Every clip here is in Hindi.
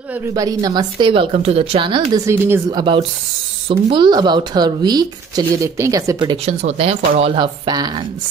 Hello everybody, namaste, welcome to the channel. This reading is about Sumbul, about her week. चलिए देखते हैं कैसे predictions होते हैं for all her fans.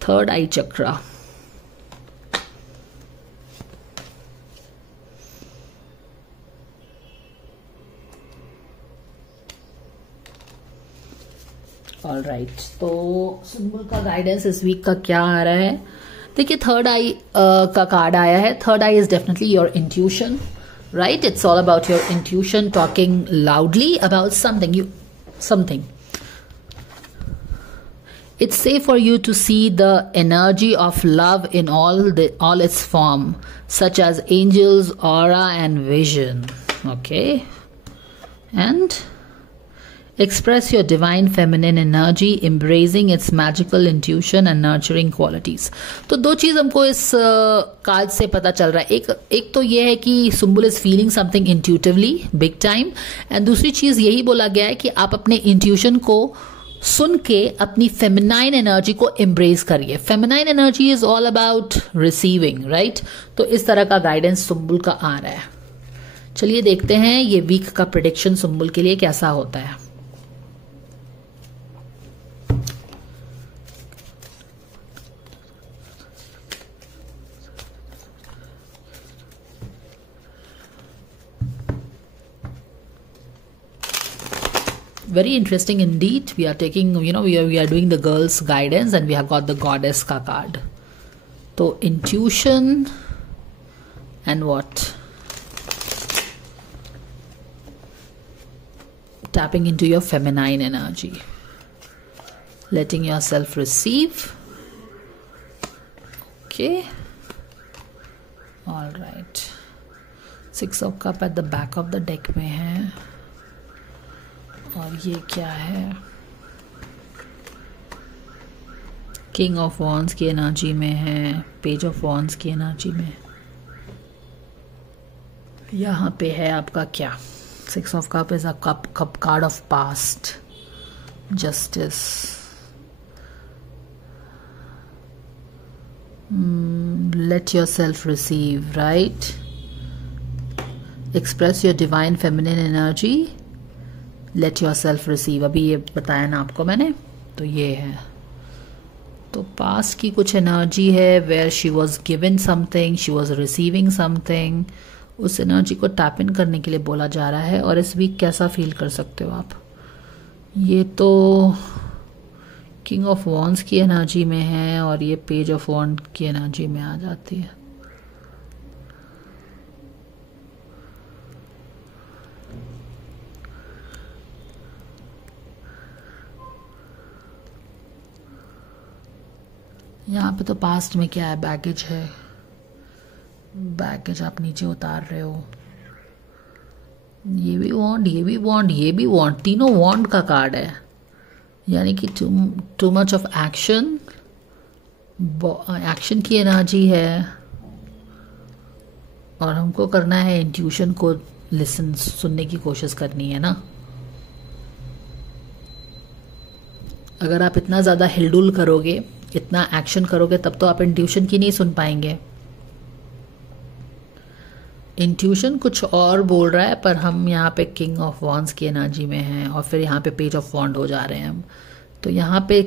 Third eye chakra. All right, तो सुम्बुल का गाइडेंस इस वीक का क्या आ रहा है? देखिए थर्ड आई का कार्ड आया है. Third I is definitely your intuition, right? It's all about your intuition, talking loudly about something. It's safe for you to see the energy of love in all its form, such as angels, aura, and vision. Okay, and express your divine feminine energy, embracing its magical intuition and nurturing qualities. तो दो चीज हमको इस कार्ड से पता चल रहा है. एक तो ये है कि Sumbul is feeling something intuitively big time, and दूसरी चीज यही बोला गया है कि आप अपने इंट्यूशन को सुन के अपनी फेमिनाइन एनर्जी को एम्ब्रेस करिए. Feminine energy is all about receiving, right? तो इस तरह का गाइडेंस सुम्बुल का आ रहा है. चलिए देखते हैं ये वीक का प्रेडिक्शन सुम्बुल के लिए कैसा होता है. Very interesting indeed. We are taking, we are doing the girls guidance and we have got the goddess ka card. So intuition and what? Tapping into your feminine energy. Letting yourself receive. Okay. All right. Six of Cup at the back of the deck में है. और ये क्या है? किंग ऑफ वॉन्ड्स की एनर्जी में है, पेज ऑफ वॉन्ड्स की एनर्जी में. यहाँ पे है आपका क्या? Six of cup is a cup card of past, justice. Let your self receive, right? Express your divine feminine energy, let your self receive. अभी ये बताया ना आपको मैंने, तो ये है. तो पास्ट की कुछ एनर्जी है where she was given something, she was receiving something. उस एनर्जी को टैप इन करने के लिए बोला जा रहा है. और इस वीक कैसा फील कर सकते हो आप? ये तो किंग ऑफ वॉन्ड्स की एनर्जी में है और ये पेज ऑफ वॉन्ड की एनर्जी में आ जाती है. यहाँ पे तो पास्ट में क्या है? बैगेज है. बैगेज आप नीचे उतार रहे हो. ये भी वॉन्ड, ये भी वॉन्ड, ये भी वॉन्ड. तीनों वॉन्ड का कार्ड है. यानी कि too much of action, action की एनर्जी है. और हमको करना है इंट्यूशन को सुनने की कोशिश करनी है ना. अगर आप इतना ज़्यादा हिलडुल करोगे, इतना एक्शन करोगे, तब तो आप इंट्यूशन की नहीं सुन पाएंगे. इंट्यूशन कुछ और बोल रहा है, पर हम यहाँ पे किंग ऑफ वॉन्ड्स की एनर्जी में हैं और फिर यहाँ पे पेज ऑफ वॉन्ड हो जा रहे हैं हम. तो यहाँ पे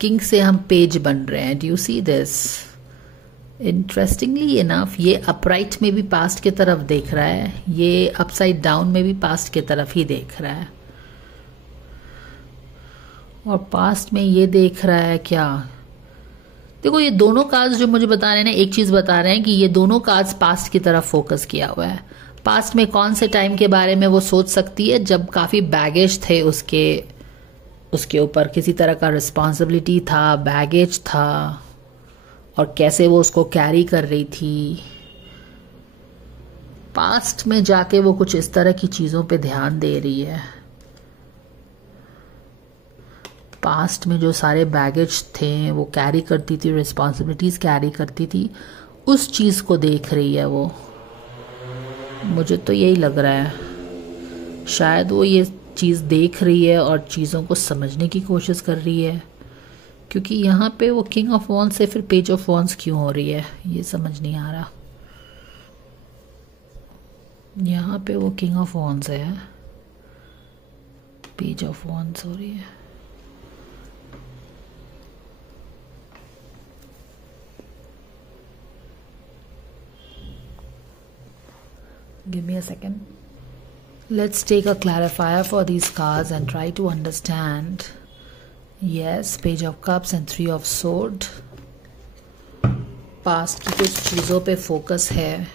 किंग से हम पेज बन रहे हैं. Do you see this? Interestingly enough ये अपराइट में भी पास्ट की तरफ देख रहा है, ये अपसाइड डाउन में भी पास्ट की तरफ ही देख रहा है. और पास्ट में ये देख रहा है क्या? देखो ये दोनों कार्ड्स जो मुझे बता रहे हैं ना, एक चीज बता रहे हैं कि ये दोनों कार्ड्स पास्ट की तरफ फोकस किया हुआ है. पास्ट में कौन से टाइम के बारे में वो सोच सकती है? जब काफी बैगेज थे उसके ऊपर, किसी तरह का रिस्पॉन्सिबिलिटी था, बैगेज था, और कैसे वो उसको कैरी कर रही थी. पास्ट में जाके वो कुछ इस तरह की चीजों पे ध्यान दे रही है. पास्ट में जो सारे बैगेज थे वो कैरी करती थी, रिस्पॉन्सिबिलिटीज कैरी करती थी, उस चीज को देख रही है वो. मुझे तो यही लग रहा है. शायद वो ये चीज देख रही है और चीजों को समझने की कोशिश कर रही है. क्योंकि यहाँ पे वो किंग ऑफ वॉन्ड्स से फिर पेज ऑफ वॉन्ड्स क्यों हो रही है, ये समझ नहीं आ रहा. यहाँ पे वो किंग ऑफ वॉन्ड्स है, पेज ऑफ वॉन्ड्स हो रही है। Give me a second. Let's take a clarifier for these cards and try to understand. Yes, Page of Cups and Three of Swords. Past की कुछ चीज़ों पे फोकस है,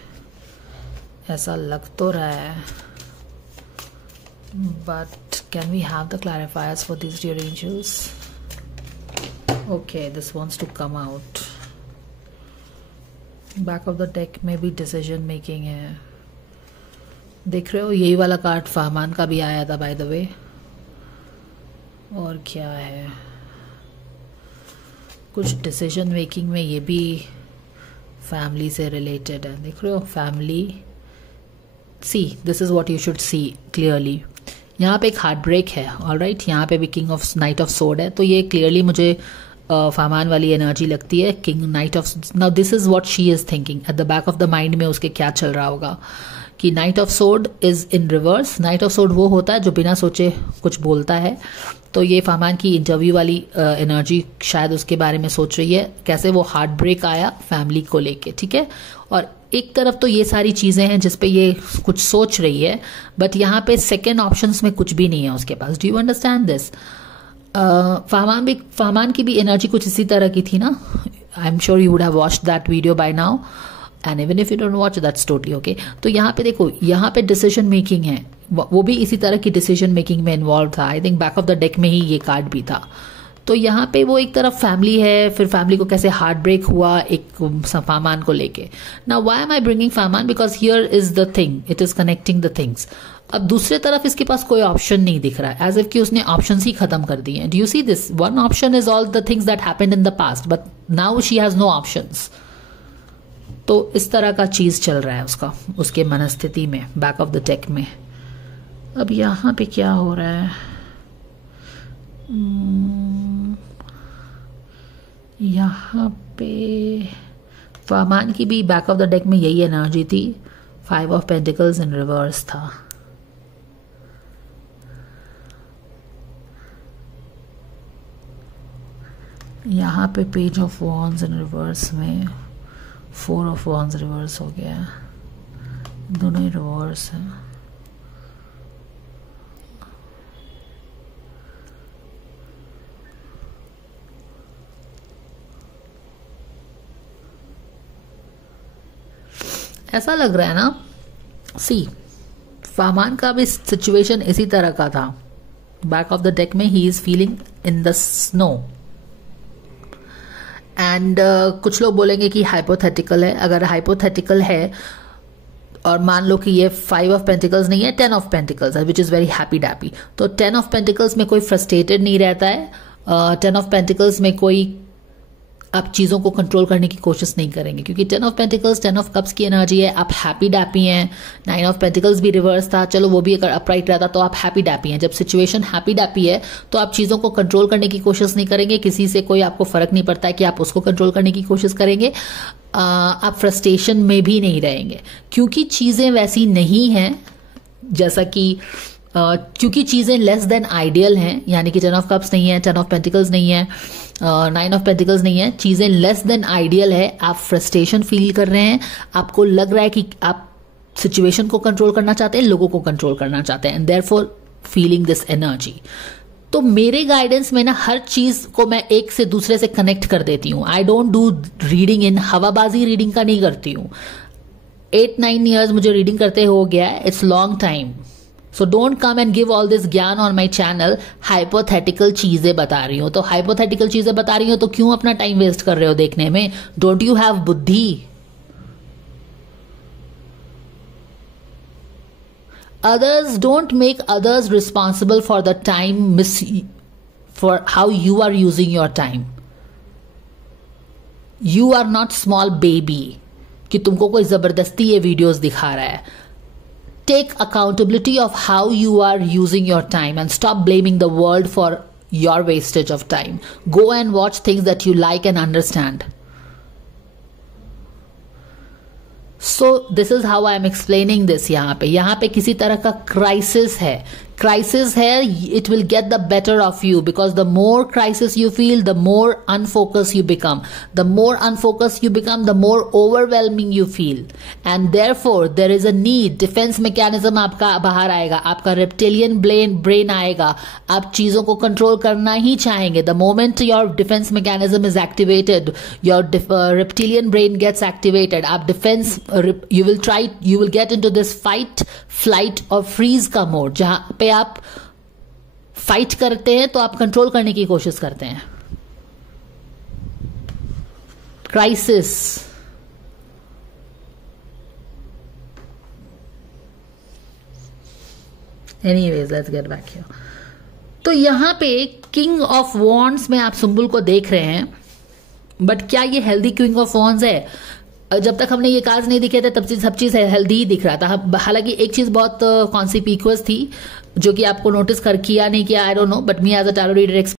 ऐसा लग तो रहा है, but can we have the clarifiers for these dear angels? Okay, this wants to come out. Back of the deck में भी decision making है, देख रहे हो। यही वाला कार्ड फहमान का भी आया था बाय द वे। और क्या है, कुछ डिसीजन मेकिंग में ये भी फैमिली से रिलेटेड है, देख रहे हो। Family, see this is what you should see clearly. यहाँ पे एक हार्ट ब्रेक है, ऑलराइट। यहाँ पे भी king of night of sword है, तो ये क्लियरली मुझे फहमान वाली एनर्जी लगती है। King night of, now this is what she is thinking at the back of the mind में, उसके क्या चल रहा होगा कि night of sword is in reverse. Night of sword वो होता है जो बिना सोचे कुछ बोलता है, तो ये फहमान की इंटरव्यू वाली एनर्जी शायद उसके बारे में सोच रही है, कैसे वो हार्ट ब्रेक आया फैमिली को लेके, ठीक है। और एक तरफ तो ये सारी चीज़ें हैं जिसपे ये कुछ सोच रही है, बट यहाँ पे सेकेंड ऑप्शंस में कुछ भी नहीं है उसके पास। Do you understand this? Fahman की भी एनर्जी कुछ इसी तरह की थी ना। I am sure you would have watched that video by now, and even if you don't watch that's totally okay. तो यहाँ पे देखो, यहाँ पे डिसीजन मेकिंग है, वो भी इसी तरह की डिसीजन मेकिंग में इन्वॉल्व था। I think back of the deck में ही ये कार्ड भी था। तो यहाँ पे वो एक तरफ फैमिली है, फिर फैमिली को कैसे हार्ट ब्रेक हुआ एक फहमान को लेके। Now why am I bringing Fahman? Because here is the thing, it is connecting the things. अब दूसरे तरफ इसके पास कोई ऑप्शन नहीं दिख रहा है, एज इफ कि उसने ऑप्शंस ही खत्म कर दिए हैं। Do you see this? One option is all the things that happened in the past, but now she has no options. तो इस तरह का चीज चल रहा है उसका, उसके मनस्थिति में, बैक ऑफ द डेक में। अब यहाँ पे क्या हो रहा है? यहाँ पे फहमान की भी बैक ऑफ द डेक में यही एनर्जी थी, 5 ऑफ पेंटिकल्स इन रिवर्स था। यहाँ पे page of wands in reverse में 4 ऑफ वॉन्ड्स रिवर्स हो गया, दोनों ही रिवर्स है। ऐसा लग रहा है ना, सी फहमान का भी सिचुएशन इसी तरह का था। बैक ऑफ द डेक में he is feeling in the snow, and कुछ लोग बोलेंगे कि हाइपोथेटिकल है। अगर हाइपोथेटिकल है और मान लो कि ये 5 ऑफ पेंटिकल्स नहीं है, 10 ऑफ पेंटिकल्स है, which is very happy Debi. तो 10 ऑफ पेंटिकल्स में कोई फ्रस्ट्रेटेड नहीं रहता है। 10 ऑफ पेंटिकल्स में कोई आप चीज़ों को कंट्रोल करने की कोशिश नहीं करेंगे, क्योंकि 10 ऑफ पेंटिकल्स 10 ऑफ कप्स की एनर्जी है। आप हैप्पी डैपी हैं। 9 ऑफ पेंटिकल्स भी रिवर्स था, चलो वो भी अगर अपराइट रहता तो आप हैप्पी डैपी हैं। जब सिचुएशन हैप्पी डैपी है तो आप चीज़ों को कंट्रोल करने की कोशिश नहीं करेंगे, किसी से कोई आपको फर्क नहीं पड़ता है कि आप उसको कंट्रोल करने की कोशिश करेंगे। आप फ्रस्ट्रेशन में भी नहीं रहेंगे, क्योंकि चीज़ें वैसी नहीं हैं जैसा कि क्योंकि चीज़ें लेस देन आइडियल हैं, यानी कि 10 ऑफ कप्स नहीं है, 10 ऑफ पेंटिकल्स नहीं है, 9 ऑफ पेंटिकल्स नहीं है, चीज़ें लेस देन आइडियल है। आप फ्रस्ट्रेशन फील कर रहे हैं, आपको लग रहा है कि आप सिचुएशन को कंट्रोल करना चाहते हैं, लोगों को कंट्रोल करना चाहते हैं, and therefore feeling this energy. तो मेरे गाइडेंस में ना हर चीज़ को मैं एक से दूसरे से कनेक्ट कर देती हूँ। I don't do reading in हवाबाजी, रीडिंग का नहीं करती हूँ। 8-9 ईयर्स मुझे रीडिंग करते हो गया है, it's long time. So don't come and give all this ज्ञान ऑन माई चैनल। हाइपोथेटिकल चीजें बता रही हूं तो हाइपोथेटिकल चीजें बता रही हूं तो क्यों अपना टाइम वेस्ट कर रहे हो देखने में? डोंट यू हैव बुद्धि? Others don't make others responsible for the time for how you are using your time. You are not small baby कि तुमको कोई जबरदस्ती ये वीडियोस दिखा रहा है. Take accountability of how you are using your time and stop blaming the world for your wastage of time. Go and watch things that you like and understand. So this is how I am explaining this. यहाँ पे किसी तरह का क्राइसिस है. It will get the better of you, because the more crisis you feel, the more unfocused you become. The more unfocused you become, the more overwhelming you feel, and therefore there is a need. Defense mechanism आपका बाहर आएगा, आपका reptilian brain आएगा, आप चीजों को control करना ही चाहेंगे. The moment your defense mechanism is activated, your reptilian brain gets activated. आप defense, you will get into this fight, flight or freeze का mode, जहां पे आप फाइट करते हैं तो आप कंट्रोल करने की कोशिश करते हैं. Crisis. Anyways, let's get back here. तो यहां पे किंग ऑफ वॉन्ड्स में आप सिंबल को देख रहे हैं, बट क्या ये हेल्दी किंग ऑफ वॉन्ड्स है? जब तक हमने ये कार्ड्स नहीं दिखे थे तब सब चीज हेल्दी ही दिख रहा था. हालांकि एक चीज बहुत कॉन्सिपिक्वस थी जो कि आपको नोटिस किया नहीं किया, I don't know, but me as a tarot reader